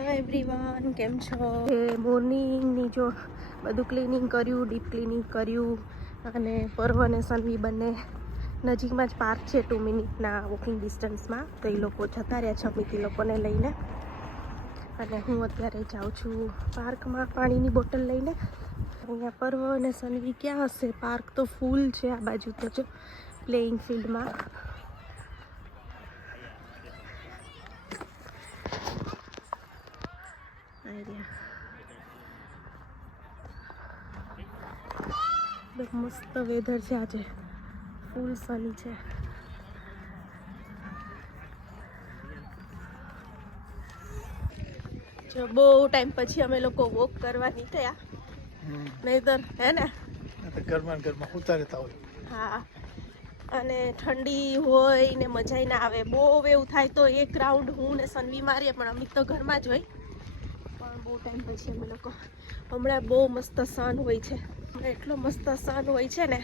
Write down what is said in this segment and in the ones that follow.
Hello everyone, કેમ છો? મોર્નિંગની જો બધું ક્લિનિંગ કર્યું, ડીપ ક્લિનિંગ કર્યું અને પર્વ અને સન્વી બંને નજીકમાં જ પાર્ક છે 2 મિનિટના વોકિંગ ડિસ્ટન્સમાં, તો એ લોકો જતા રહ્યા છે અમિત લોકોને લઈને. અને હું અત્યારે જાઉં છું પાર્કમાં પાણીની બોટલ લઈને. અહીંયા પર્વ અને સન્વી ક્યાં હશે? પાર્ક તો ફૂલ છે આ બાજુ તો જો પ્લેઇંગ ફિલ્ડમાં. મસ્ત વેધર છે આજે, ફૂલ સની છે. જો બહુ ટાઈમ પછી અમે લોકો વોક કરવા નીકળ્યા, નહીતર હે ને ઘરમાં ઉતારે હોય. હા, અને ઠંડી હોય ને મજા ના આવે. બહુ એવું થાય તો એક રાઉન્ડ હું ને સન્વી મારીએ, પણ અમિત તો ઘરમાં જ હોય. પણ બહુ ટાઈમ પછી અમે લોકો, હમણાં બહુ મસ્ત સન હોય છે, એટલો મસ્ત સન હોય છે ને.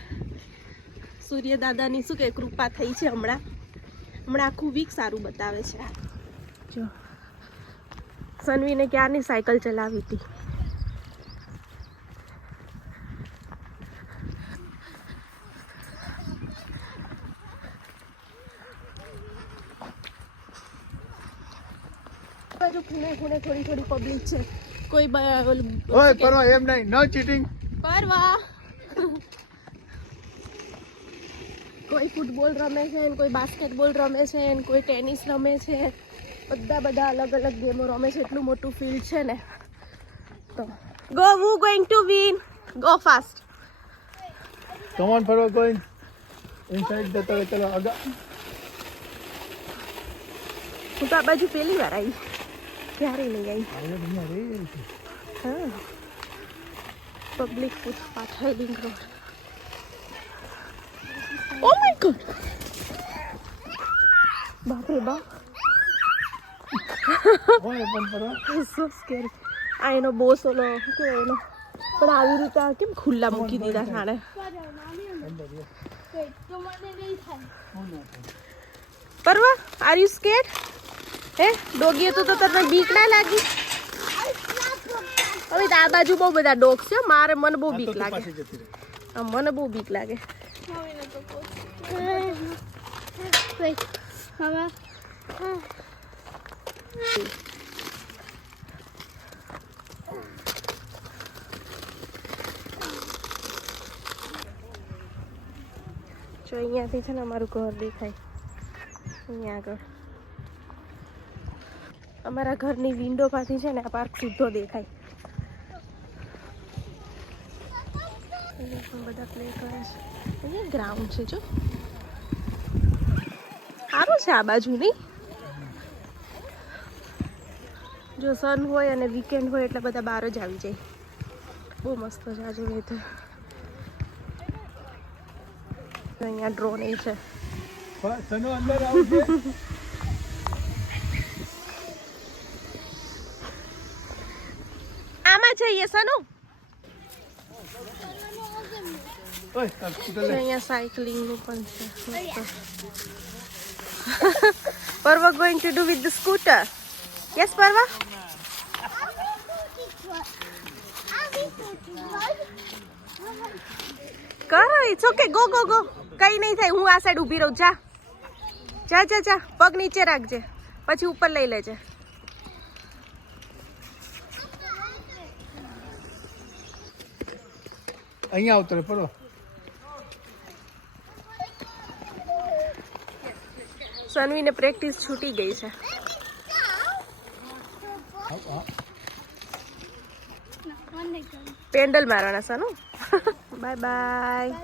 સૂર્ય દાદાની શું કે કૃપા થઈ છે હમણાં આખું વીક સારું બતાવે છે. જો સન્વીને ક્યારની સાયકલ ચલાવી હતી. બાજુ ખૂણે ખૂણે થોડી થોડી પબ્લિક છે. કોઈ ઓય પરવા એમ નહીં, નો ચીટિંગ. પરવા કોઈ ફૂટબોલ રમે છે, કોઈ બાસ્કેટબોલ રમે છે, કોઈ ટેનિસ રમે છે. બધા અલગ અલગ ગેમો રમે છે. એટલું મોટું ફિલ્ડ છે ને. તો go, who going to win, go fast. Come on પરવા, ગોઈંગ ઇનસાઇડ ધ તવે. ચલો આગળ. હું તો આ બાજુ પહેલી વાર આવી, ક્યારે નહીં આવી. હા, public footpath, heading road. Oh my God, બાપ રે બાપ. ઓય પણ પરવા સો સ્કેરી. આ એનો બોસ ઓલો શું કહેવાય એનો, પણ આવી રીતે કેમ ખુલ્લા મૂકી દીધા થાણે. પરવા, આર યુ સ્કેર્ડ? હે ડોગી હતું તો તને બીક ના લાગી? હવે આ બાજુ બહુ બધા ડોગ્સ છે. મને બહુ બીક લાગે. મને બહુ બીક લાગે. જો અહીંયાથી છે ને અમારું ઘર દેખાય. અહીંયા આગળ અમારા ઘરની વિન્ડોમાંથી છે ને આ પાર્ક સીધો દેખાય. બધા પ્લે કરે છે. અહીંયા ગ્રાઉન્ડ છે જો, સારું છે આ બાજુ નહીં? જો સન હોય અને વીકેન્ડ હોય એટલે બધા બહાર જ આવી જાય. બહુ મસ્ત છે આજે વેધર. અહીંયા ડ્રોન એ છે. સનો અંદર આવશે. આમાં જઈએ સનુ. ઓય અહીંયા સાયકલિંગનું પણ છે. Parva going to do with the scooter? Yes, Parva? કરો, it's okay. Go. કઈ નહીં થાય. હું આ સાઈડ ઊભી રહું. જા. પગ નીચે રાખજે, પછી ઉપર લઈ લેજે. અહીંયા ઉતરે પરવા. સન્વીને પ્રેક્ટિસ છૂટી ગઈ છે. પેન્ડલ મારવાના સનુ. Bye bye.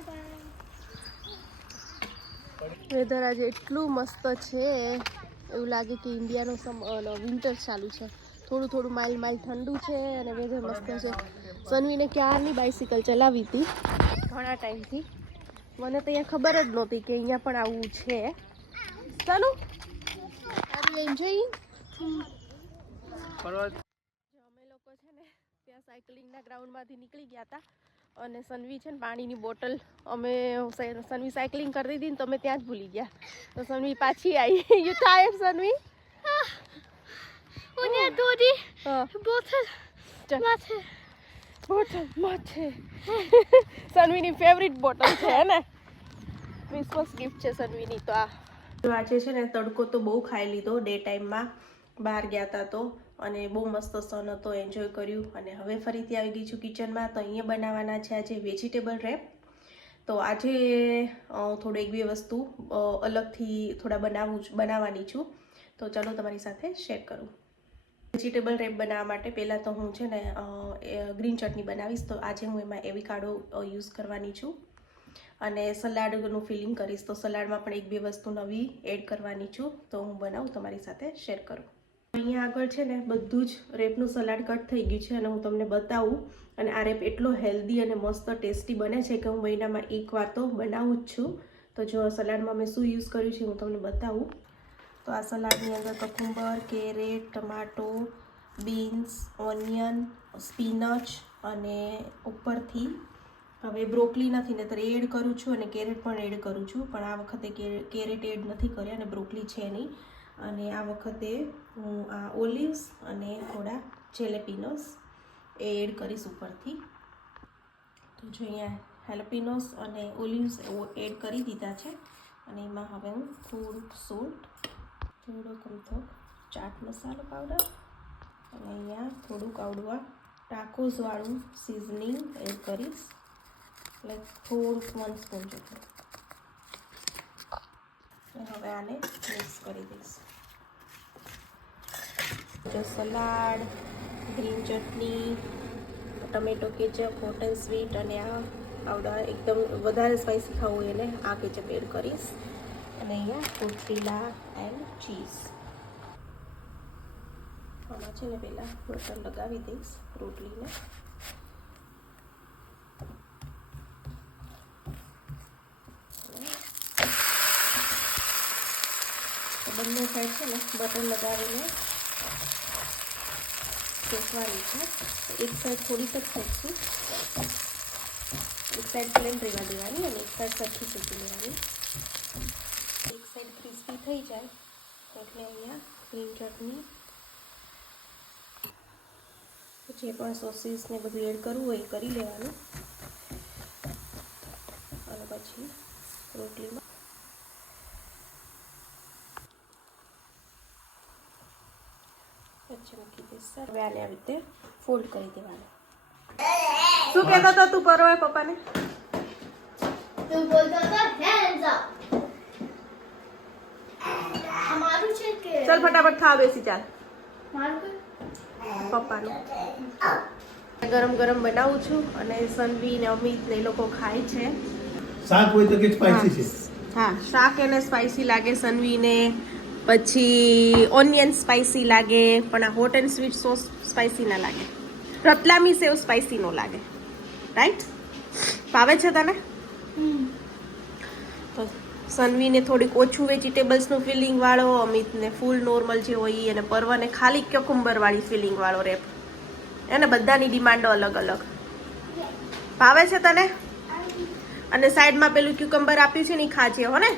વેધર આજે એટલું મસ્ત છે, એવું લાગે કે ઇન્ડિયાનો વિન્ટર ચાલુ છે. થોડું માઇલ ઠંડુ છે અને વેધર મસ્ત છે. સન્વીને ક્યારની બાઇસિકલ ચલાવી હતી, ઘણા ટાઈમથી. મને તો અહીંયા ખબર જ નહોતી કે અહીંયા પણ આવું છે. ચાલો, આર યુ એન્જોયિંગ? અમે લોકો છે ને ત્યાં સાયકલિંગના ગ્રાઉન્ડમાંથી નીકળી ગયા હતા, અને સન્વી છે ને પાણીની બોટલ, સન્વી સાયકલિંગ કરતી હતી ને તો અમે ત્યાં જ ભૂલી ગયા. તો સન્વી પાછી આવી. You tired Sanvi? હા બોથલ ચાલ. માથે બોટલ માથે સનવીની ફેવરિટ બોટલ છે હે ને ક્રિસમસ ગિફ્ટ છે સનવીની તો આ આજે છે ને તડકો તો બહુ ખાઈ લીધો ડે ટાઈમમાં બહાર ગયા હતા તો અને બહુ મસ્ત સન હતો એન્જોય કર્યું અને હવે ફરીથી આવી ગઈ છું કિચનમાં તો અહીંયા બનાવવાના છે આજે વેજીટેબલ રેપ તો આજે થોડું એક બે વસ્તુ અલગથી થોડા બનાવવાની છું તો ચાલો તમારી સાથે શેર કરું વેજીટેબલ રેપ બનાવવા માટે પહેલાં તો હું છે ને ગ્રીન ચટણી બનાવીશ તો આજે હું એમાં એવિકાડો યુઝ કરવાની છું અને સલાડનું ફિલિંગ કરીશ તો સલાડમાં પણ એક બે વસ્તુ નવી એડ કરવાની છું તો હું બનાવું તમારી સાથે શેર કરું અહીંયા આગળ છે ને બધું જ રેપનું સલાડ કટ થઈ ગયું છે અને હું તમને બતાવું અને આ રેપ એટલો હેલ્ધી અને મસ્ત ટેસ્ટી બને છે કે હું મહિનામાં એકવાર તો બનાવું જ છું તો જો સલાડમાં મેં શું યુઝ કર્યું છે હું તમને બતાવું તો આ સલાડની અંદર cucumber carrot tomato beans onion spinach અને ઉપરથી હવે બ્રોકલી નથી ને તો એડ કરું છું અને કેરેટ પણ એડ કરું છું પણ આ વખતે કેરેટ એડ નથી કર્યા અને બ્રોકલી છે નહીં અને આ વખતે હું આ ઓલિવ્સ અને થોડા જેલેપિનોસ એડ કરીશ ઉપરથી તો જો અહીંયા હેલેપિનોસ અને ઓલિવ્સ એડ કરી દીધા છે અને એમાં હવે હું થોડુંક સોલ્ટ થોડોક અમથો ચાટ મસાલો પાવડર અને અહીંયા થોડુંક આવડું આ ટાકોસવાળું સિઝનિંગ એડ કરીશ લાઈક થોડુંક 1 સ્પૂન જેટલું હવે આને મિક્સ કરી દઈશ જો સલાડ ગ્રીન ચટણી tomato ketchup hot and sweet અને આ આવડા એકદમ વધારે સ્પાઇસી ખાવું હોય એને આ કેચઅપ એડ કરીશ અને અહીંયા કોથરીલા એન્ડ ચીઝ આમાં છે ને પહેલાં બટર લગાવી દઈશ રોટલીને બંને સાઈડ છે ને બટર લગાવીને શેકવાની છે એક સાઈડ થોડીક જ શેકશું એક સાઈડ પ્લેન રહેવા દેવાની અને એક સાઈડ સરખી શેકી લેવાની એક સાઈડ ક્રિસ્પી થઈ જાય એટલે અહીંયા ગ્રીન ચટણી જે પણ સોસીસ ને બધું એડ કરવું હોય એ કરી લેવાનું અને પછી રોટલીમાં મૂકી દઈશ હવે આને આવી રીતે ફોલ્ડ કરી દેવાનું શું કહેતો હતો તું પરવાય પપ્પાને તું બોલતો હતો હેન્ડ્સ અપ અમારું છે કે ચાલ ફટાફટ ખાવા બેસી ચાલ મારું પપ્પાનું ગરમ ગરમ બનાવું છું અને સનવી ને અમિત ને એ લોકો ખાય છે શાક હોય તો કે સ્પાઈસી છે હા શાક એને સ્પાઈસી લાગે સનવીને પછી ઓનિયન સ્પાઈસી લાગે પણ આ hot and sweet sauce spicy ના લાગે રતલામી સેવ સ્પાઈસી નો લાગે રાઈટ ભાવે છે તને તો સનવીને થોડીક ઓછું વેજીટેબલ્સનું ફિલિંગ વાળો અમિતને ફૂલ નોર્મલ જે હોય અને પર્વને ખાલી ક્યુકુંબર વાળી ફિલિંગ વાળો રેપ એને બધાની ડિમાન્ડો અલગ અલગ ભાવે છે તને અને સાઈડમાં પેલું ક્યુકમ્બર આપ્યું છે ને ખાજે હો ને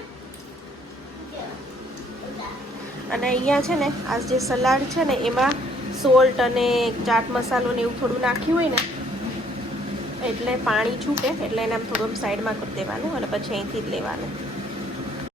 અને અહીંયા છે ને આ જે સલાડ છે ને એમાં સોલ્ટ અને ચાટ મસાલો ને એવું થોડું નાખ્યું હોય ને એટલે પાણી છૂટે એટલે એને આમ થોડું સાઈડમાં કરી દેવાનું અને પછી અહીંથી જ લેવાનું